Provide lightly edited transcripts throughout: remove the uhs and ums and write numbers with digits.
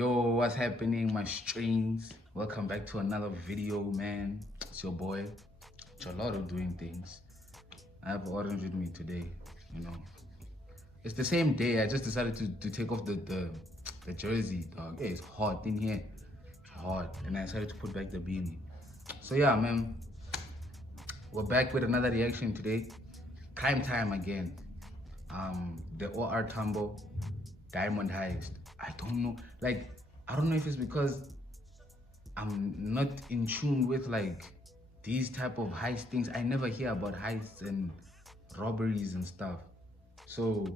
Yo, what's happening, my strings? Welcome back to another video, man. It's your boy Charlotte doing things. I have orange with me today, you know. It's the same day. I just decided to take off the jersey, dog. Yeah, it's hot in here. It's hot. And I decided to put back the beanie. So yeah, man. We're back with another reaction today. Crime time again. The OR Tambo Diamond Heist. I don't know. Like, I don't know if it's because I'm not in tune with like these type of heist things. I never hear about heists and robberies and stuff. So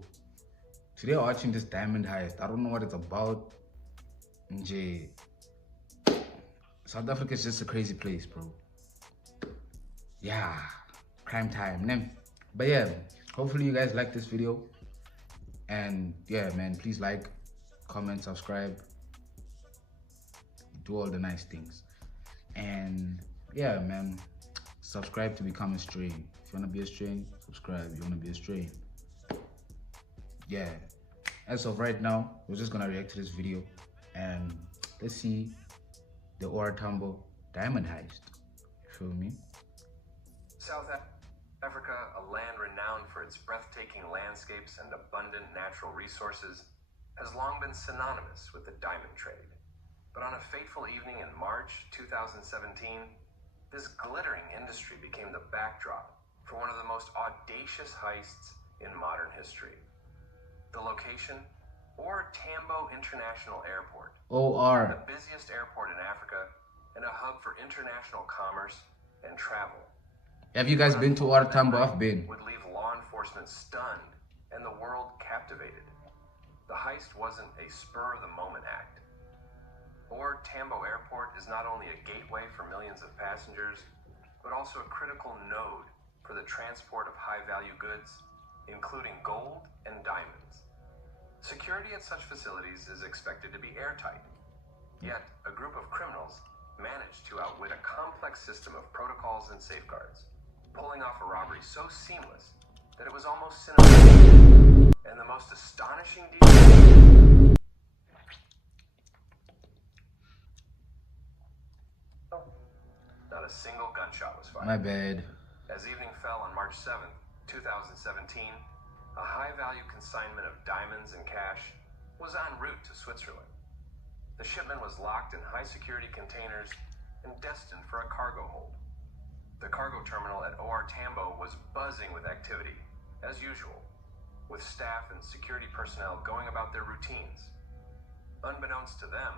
today we're watching this diamond heist. I don't know what it's about. Nje, South Africa is just a crazy place, bro. Yeah, crime time. But yeah, hopefully you guys like this video. And yeah, man, please like, comment, subscribe, do all the nice things. And yeah, man, subscribe to become a strain. If you want to be a strain, subscribe. If you want to be a strain. Yeah, as of right now, we're just gonna react to this video and let's see the OR Tambo Diamond Heist. You feel me? South Africa, a land renowned for its breathtaking landscapes and abundant natural resources, has long been synonymous with the diamond trade. But on a fateful evening in March 2017, this glittering industry became the backdrop for one of the most audacious heists in modern history. The location, OR Tambo International Airport, OR, the busiest airport in Africa and a hub for international commerce and travel. have you guys been to OR Tambo? I've been. Would leave law enforcement stunned and the world captivated. The heist wasn't a spur-of-the-moment act. OR Tambo Airport is not only a gateway for millions of passengers, but also a critical node for the transport of high-value goods, including gold and diamonds. Security at such facilities is expected to be airtight. Yet, a group of criminals managed to outwit a complex system of protocols and safeguards, pulling off a robbery so seamless that it was almost cinematic. And the most astonishing detail, not a single gunshot was fired. My bad. As evening fell on March 7th, 2017, a high-value consignment of diamonds and cash was en route to Switzerland. The shipment was locked in high-security containers and destined for a cargo hold. The cargo terminal at OR Tambo was buzzing with activity, as usual, with staff and security personnel going about their routines. Unbeknownst to them,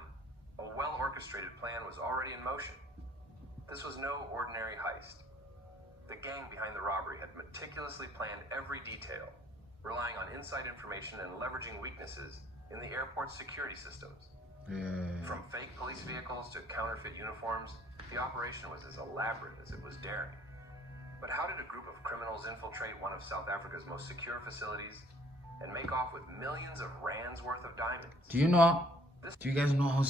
a well-orchestrated plan was already in motion. This was no ordinary heist. The gang behind the robbery had meticulously planned every detail, relying on inside information and leveraging weaknesses in the airport's security systems. From fake police vehicles to counterfeit uniforms, the operation was as elaborate as it was daring. But how did a group of criminals infiltrate one of South Africa's most secure facilities and make off with millions of rands worth of diamonds? Do you guys know how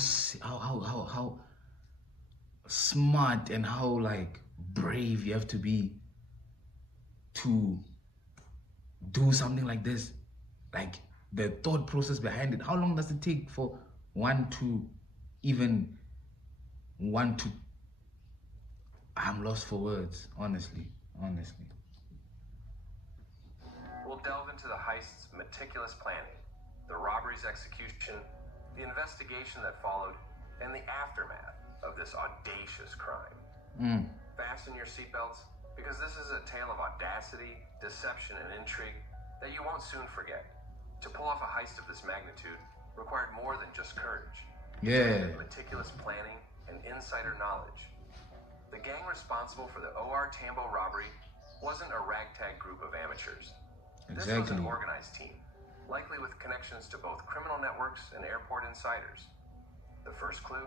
smart and how like brave you have to be to do something like this? Like the thought process behind it. How long does it take for one to even want to? I'm lost for words, honestly. We'll delve into the heist's meticulous planning, the robbery's execution, the investigation that followed, and the aftermath of this audacious crime. Fasten your seatbelts, because this is a tale of audacity, deception, and intrigue that you won't soon forget. To pull off a heist of this magnitude required more than just courage. Yeah. Meticulous planning and insider knowledge. The gang responsible for the OR Tambo robbery wasn't a ragtag group of amateurs. This was an organized team, likely with connections to both criminal networks and airport insiders. The first clue?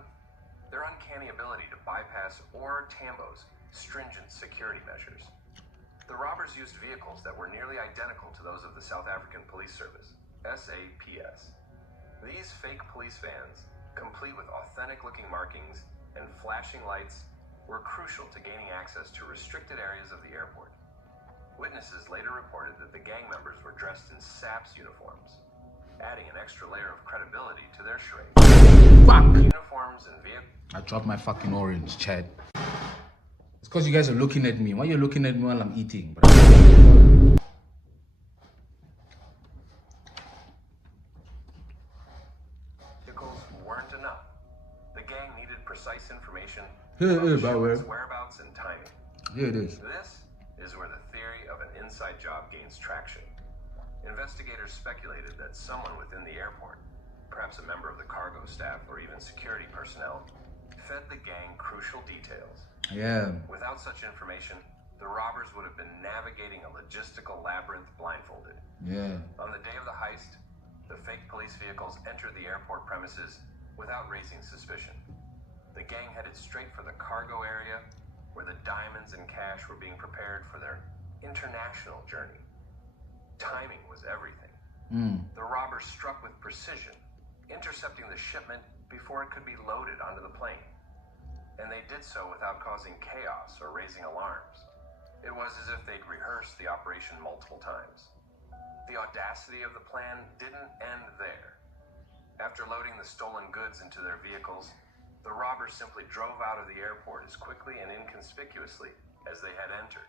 Their uncanny ability to bypass OR Tambo's stringent security measures. The robbers used vehicles that were nearly identical to those of the South African Police Service, SAPS. These fake police vans, complete with authentic-looking markings and flashing lights, were crucial to gaining access to restricted areas of the airport. Witnesses later reported that the gang members were dressed in SAPS uniforms. adding an extra layer of credibility to their charade. Fuck! Uniforms and vehicles. I dropped my fucking orange, Chad. It's because you guys are looking at me. Why are you looking at me while I'm eating, bro? Vehicles weren't enough. The gang needed precise information Here it about is, the by the way. shipment's whereabouts and timing. Here it is. This is where the theory of an inside job gains traction. Investigators speculated that someone within the airport, perhaps a member of the cargo staff or even security personnel, fed the gang crucial details. Yeah. Without such information, the robbers would have been navigating a logistical labyrinth blindfolded. Yeah. On the day of the heist, the fake police vehicles entered the airport premises without raising suspicion. The gang headed straight for the cargo area, where the diamonds and cash were being prepared for their international journey. Timing was everything. The robbers struck with precision, intercepting the shipment before it could be loaded onto the plane. And they did so without causing chaos or raising alarms. It was as if they'd rehearsed the operation multiple times. The audacity of the plan didn't end there. After loading the stolen goods into their vehicles, the robbers simply drove out of the airport as quickly and inconspicuously as they had entered.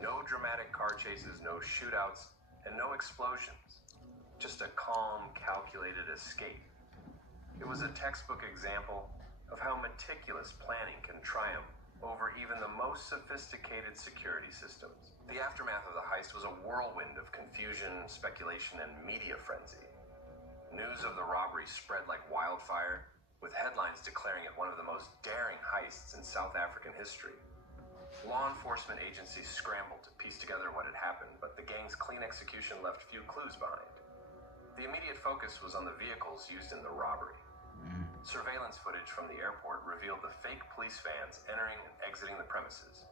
No dramatic car chases, no shootouts, and no explosions. Just a calm, calculated escape. It was a textbook example of how meticulous planning can triumph over even the most sophisticated security systems. The aftermath of the heist was a whirlwind of confusion, speculation, and media frenzy. News of the robbery spread like wildfire, with headlines declaring it one of the most daring heists in South African history. Law enforcement agencies scrambled to piece together what had happened, but the gang's clean execution left few clues behind. The immediate focus was on the vehicles used in the robbery. Surveillance footage from the airport revealed the fake police vans entering and exiting the premises.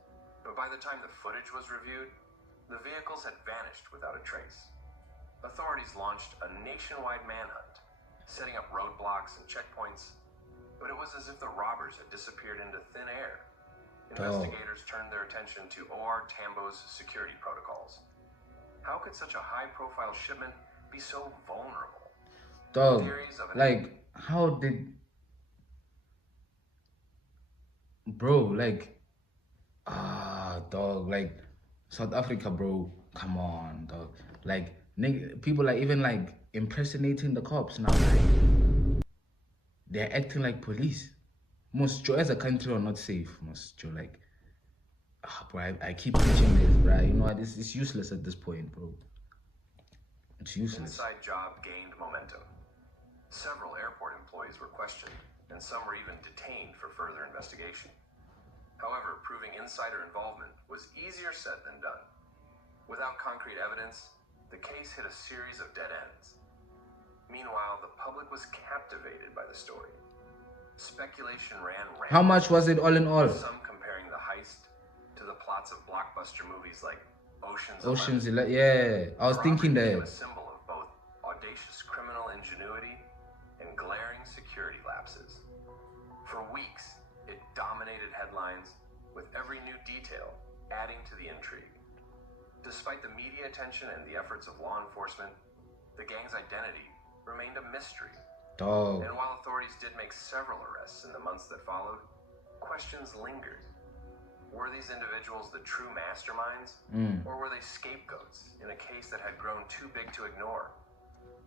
But by the time the footage was reviewed, the vehicles had vanished without a trace. Authorities launched a nationwide manhunt, setting up roadblocks and checkpoints, but it was as if the robbers had disappeared into thin air. Investigators turned their attention to Tambo's security protocols. How could such a high-profile shipment be so vulnerable? Dog, like, how did... Bro, like... dog, like, South Africa, bro, come on, dog. Like, people are even, like, impersonating the cops now, like, they're acting like police. Most Joe as a country are not safe. Most Joe, like, bro, I keep preaching this, bro. You know what? It's useless at this point, bro. It's useless. Inside job gained momentum. Several airport employees were questioned, and some were even detained for further investigation. However, proving insider involvement was easier said than done. Without concrete evidence, the case hit a series of dead ends. Meanwhile, the public was captivated by the story. Speculation ran rampant. How much was it all in all? Some comparing the heist to the plots of blockbuster movies like Ocean's 11. Yeah, I was thinking that. A symbol of both audacious criminal ingenuity and glaring security lapses. For weeks, it dominated headlines, with every new detail adding to the intrigue. Despite the media attention and the efforts of law enforcement, the gang's identity remained a mystery. Dog. And while authorities did make several arrests in the months that followed, questions lingered. Were these individuals the true masterminds, or were they scapegoats in a case that had grown too big to ignore?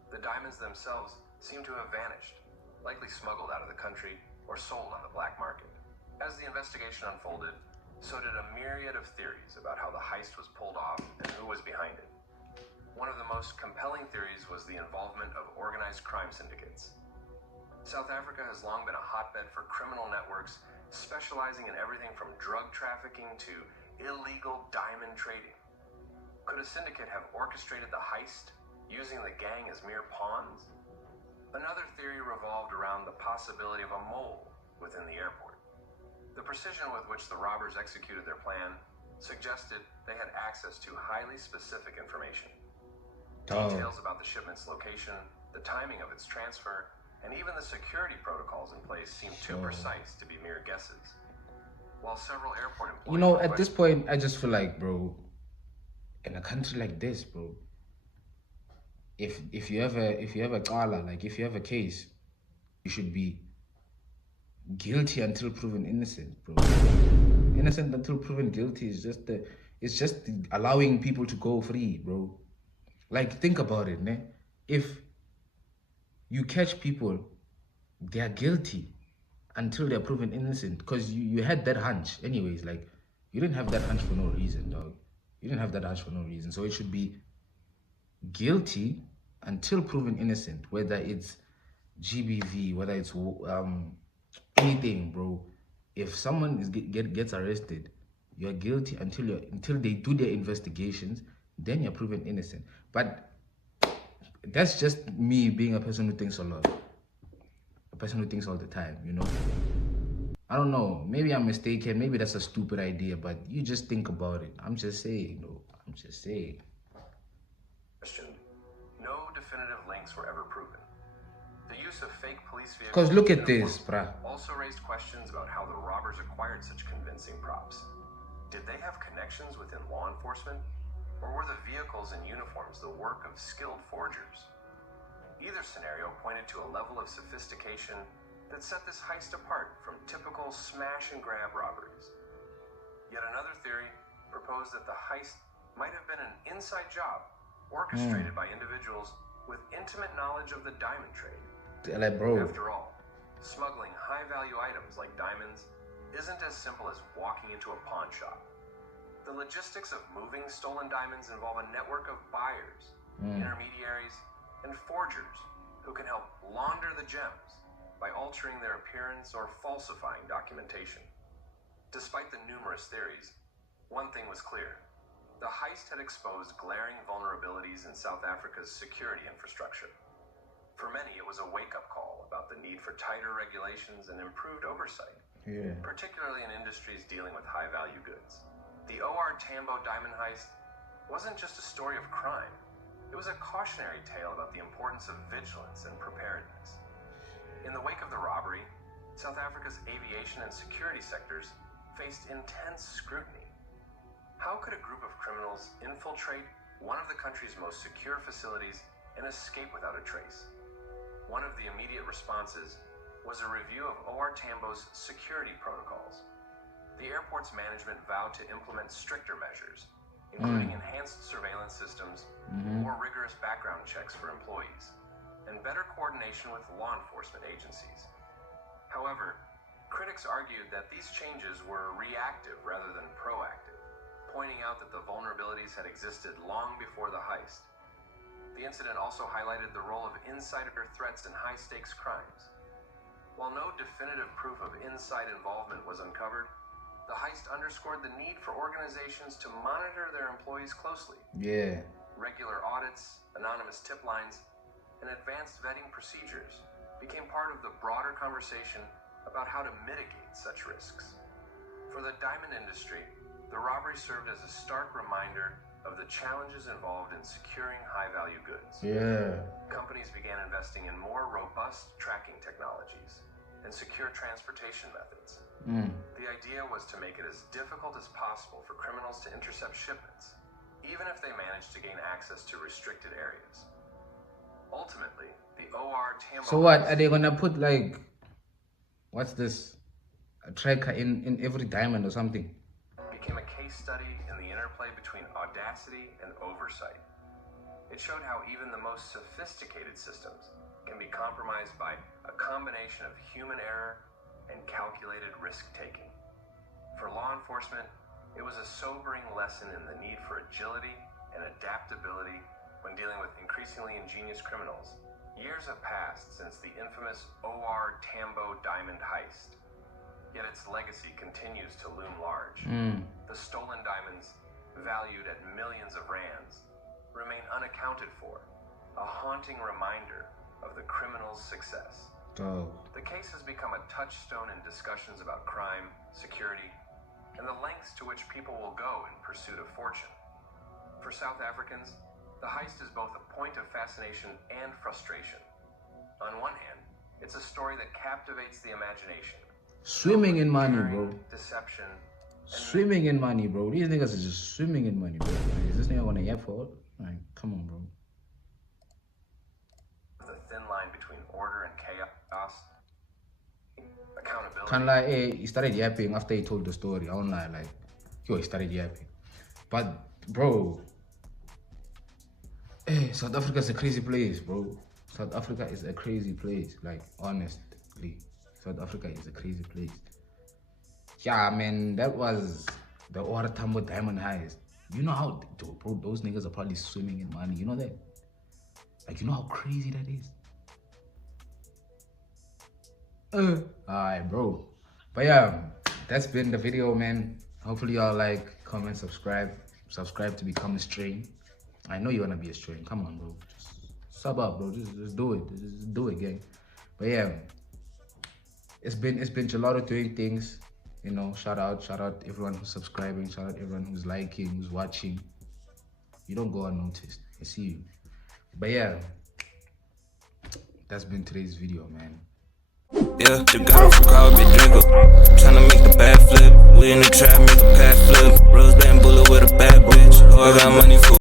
The diamonds themselves seemed to have vanished, likely smuggled out of the country or sold on the black market. As the investigation unfolded, so did a myriad of theories about how the heist was pulled off and who was behind it. One of the most compelling theories was the involvement of organized crime syndicates. South Africa has long been a hotbed for criminal networks specializing in everything from drug trafficking to illegal diamond trading. Could a syndicate have orchestrated the heist, using the gang as mere pawns? Another theory revolved around the possibility of a mole within the airport. The precision with which the robbers executed their plan suggested they had access to highly specific information. Details about the shipment's location, the timing of its transfer, and even the security protocols in place seemed too precise to be mere guesses. While several airport employees... You know, at this point, I just feel like, bro, in a country like this, bro, if you have a qala, like if you have a case, you should be guilty until proven innocent, bro. Innocent until proven guilty is just allowing people to go free, bro. Like, think about it, ne? If you catch people, they are guilty until they're proven innocent, because you had that hunch anyways. Like, you didn't have that hunch for no reason, dog. You didn't have that hunch for no reason. So it should be guilty until proven innocent, whether it's GBV, whether it's anything, bro. If someone gets arrested, you're guilty until they do their investigations, then you're proven innocent. But that's just me being a person who thinks a lot, a person who thinks all the time, you know. I don't know, maybe I'm mistaken, maybe that's a stupid idea, but you just think about it. I'm just saying, no, I'm just saying. No definitive links were ever proven. The use of fake police vehicles... Because look at this, bruh. ...also raised questions about how the robbers acquired such convincing props. Did they have connections within law enforcement? Or were the vehicles and uniforms the work of skilled forgers? Either scenario pointed to a level of sophistication that set this heist apart from typical smash-and-grab robberies. Yet another theory proposed that the heist might have been an inside job orchestrated by individuals with intimate knowledge of the diamond trade. Like, bro. After all, smuggling high-value items like diamonds isn't as simple as walking into a pawn shop. The logistics of moving stolen diamonds involve a network of buyers, intermediaries, and forgers who can help launder the gems by altering their appearance or falsifying documentation. Despite the numerous theories, one thing was clear. The heist had exposed glaring vulnerabilities in South Africa's security infrastructure. For many, it was a wake-up call about the need for tighter regulations and improved oversight, particularly in industries dealing with high-value goods. The Tambo diamond heist wasn't just a story of crime. It was a cautionary tale about the importance of vigilance and preparedness. In the wake of the robbery, South Africa's aviation and security sectors faced intense scrutiny. How could a group of criminals infiltrate one of the country's most secure facilities and escape without a trace? One of the immediate responses was a review of Tambo's security protocols. The airport's management vowed to implement stricter measures, including enhanced surveillance systems, more rigorous background checks for employees, and better coordination with law enforcement agencies. However, critics argued that these changes were reactive rather than proactive, pointing out that the vulnerabilities had existed long before the heist. The incident also highlighted the role of insider threats in high-stakes crimes. While no definitive proof of inside involvement was uncovered, the heist underscored the need for organizations to monitor their employees closely. Regular audits, anonymous tip lines, and advanced vetting procedures became part of the broader conversation about how to mitigate such risks. For the diamond industry, the robbery served as a stark reminder of the challenges involved in securing high-value goods. Companies began investing in more robust tracking technologies and secure transportation methods. The idea was to make it as difficult as possible for criminals to intercept shipments, even if they managed to gain access to restricted areas. Ultimately, the Tambo... So what, are they gonna put, like, what's this, a tracker in every diamond or something? Became a case study in the interplay between audacity and oversight. It showed how even the most sophisticated systems can be compromised by a combination of human error and calculated risk-taking. For law enforcement, it was a sobering lesson in the need for agility and adaptability when dealing with increasingly ingenious criminals. Years have passed since the infamous Tambo diamond heist, yet its legacy continues to loom large. The stolen diamonds, valued at millions of rands, remain unaccounted for, a haunting reminder of the criminal's success. The case has become a touchstone in discussions about crime, security, and the lengths to which people will go in pursuit of fortune. For South Africans, the heist is both a point of fascination and frustration. On one hand, it's a story that captivates the imagination. Swimming in money, bro. Deception. Swimming in money, bro. These niggas are just swimming in money, bro. Is this nigga gonna yap for it? Like, come on, bro. Can't lie, he started yapping after he told the story. I don't lie, like, yo, he started yapping. But, bro, South Africa is a crazy place, bro. South Africa is a crazy place, like, honestly. South Africa is a crazy place. Yeah, man, that was the Tambo diamond heist. You know how, bro, those niggas are probably swimming in money. You know that? Like, you know how crazy that is? Alright, bro. But yeah, that's been the video, man. Hopefully y'all like, comment, subscribe to become a strain. I know you wanna be a strain. Come on, bro. Just sub up, bro. Just do it. Just do it, gang. But yeah, it's been Gelato doing things. You know, shout out everyone who's subscribing. Shout out everyone who's liking, who's watching. You don't go unnoticed. I see you. But yeah, that's been today's video, man. Yeah, the girl from Call Me Drinker. Tryna make the bad flip. We in the trap, make a pad flip. Rose band bullet with a bad bitch. Oh, I got money for